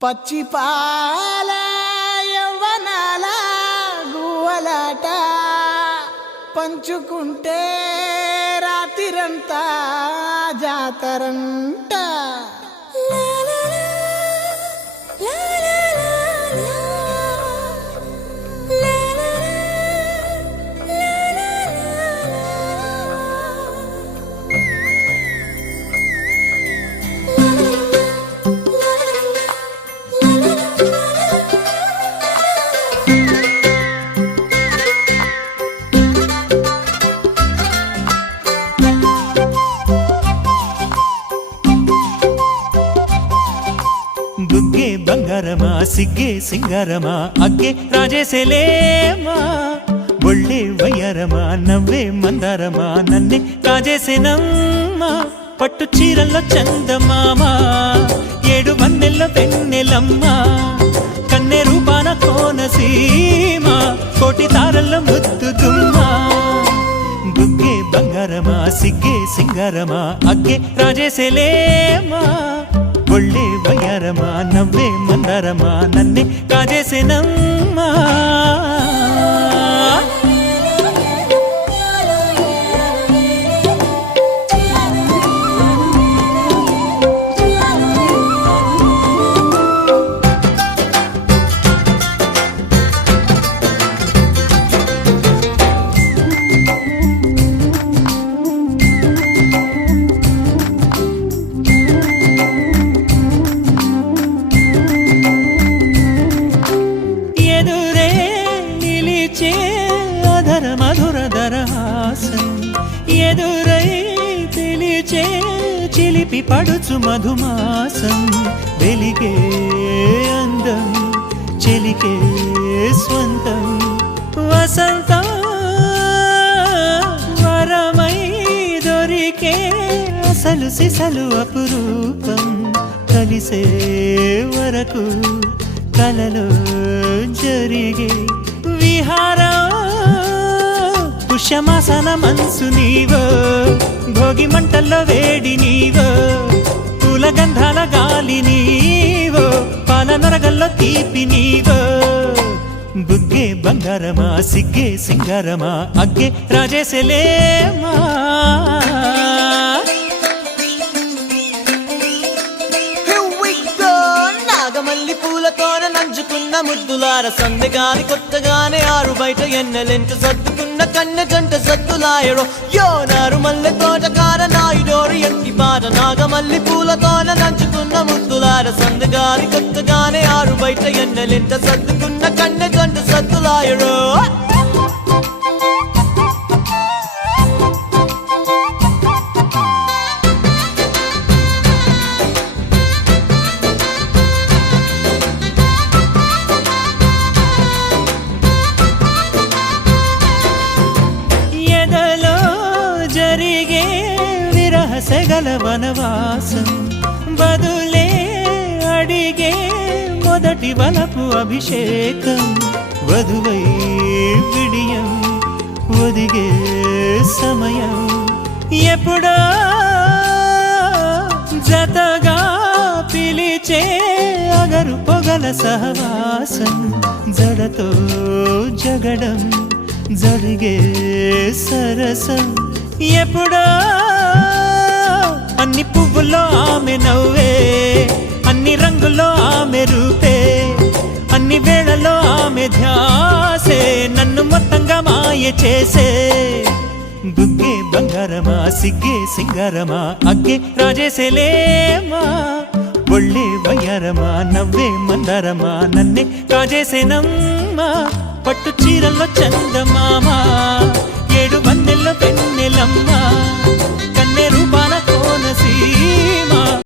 పచ్చి పాల యవ్వనాల గువ్వలాట పంచుకుంటే రాత్రిరంతా జాతరంట. బుగ్గే బంగారమా సిగ్గే సింగారమా అగ్గే రాజేసేలేమా ఒళ్ళే వయ్యారమా నవ్వే మందారమా నన్నే కాజేసేనమ్మా పట్టు చీరల్లో చందమామా ఏడు వన్నెల్లో వెన్నెలమ్మా కన్నె రూపాన కోనసీమా కోటి తారల్లో ముద్దుగుమ్మా బుగ్గే బంగారమా సిగ్గే సింగారమా అగ్గే రాజేసేలేమా ఒళ్ళే వయ్యారమా నవ్వే మందారమా నన్నే కాజేసేనమ్మా. ఎదురై పిలిచే చిలిపి పడుచు మధుమాసం వెలిగే అందం చెలికే స్వంతం వసంతం వరమై దొరికే అసలు సిసలు అపురూపం కలిసే వరకు కలలో జరిగే విహారం పుష్యమాసన మనసు నీవో భోగి మంటల్లో వేడి నీవో పూల గంధాల గాలి నీవో పాల నరగల్లో తీపి నీవో బుగ్గే బంగారమా సిగ్గే సింగారమా అగ్గే రాజేసేలేమా. నాగమల్లి పూలతోన నంచుకున్న ముద్దులార సందెగాని కొత్తగానే ఆరు బయట ఎన్నెలెంట సర్దుకున్న కన్నె జంట సద్దులాయడో యోనారు మల్లె తోటకార నాయుడోరు ఎంటి బాట నాగమల్లి పూలతోన నంచుకున్న ముద్దులార సందెగాని కొత్తగానే ఆరు బయట ఎన్నెలెంట సర్దుకున్న కన్నె జంట సద్దులాయడో. సెగల వనవాసం బదులే అడిగే మొదటి వలపు అభిషేకం వధువై విడియం ఒదిగే సమయం ఎప్పుడో జతగా పిలిచే అగరు పొగల సహవాసం జడతో జగడం జరిగే సరసం ఎప్పుడో అన్ని పువ్వుల్లో ఆమె నవ్వే అన్ని రంగుల్లో ఆమె రూపే అన్ని వేళల్లో ఆమె ధ్యాసే నన్ను మొత్తంగా మాయ చేసే బుగ్గే బంగారమా సిగ్గే సింగారమా అగ్గే రాజేసేలేమా ఒళ్ళే వయ్యారమా నవ్వే మందారమా నన్నే కాజేసేనమ్మా పట్టు చీరల్లో చందమా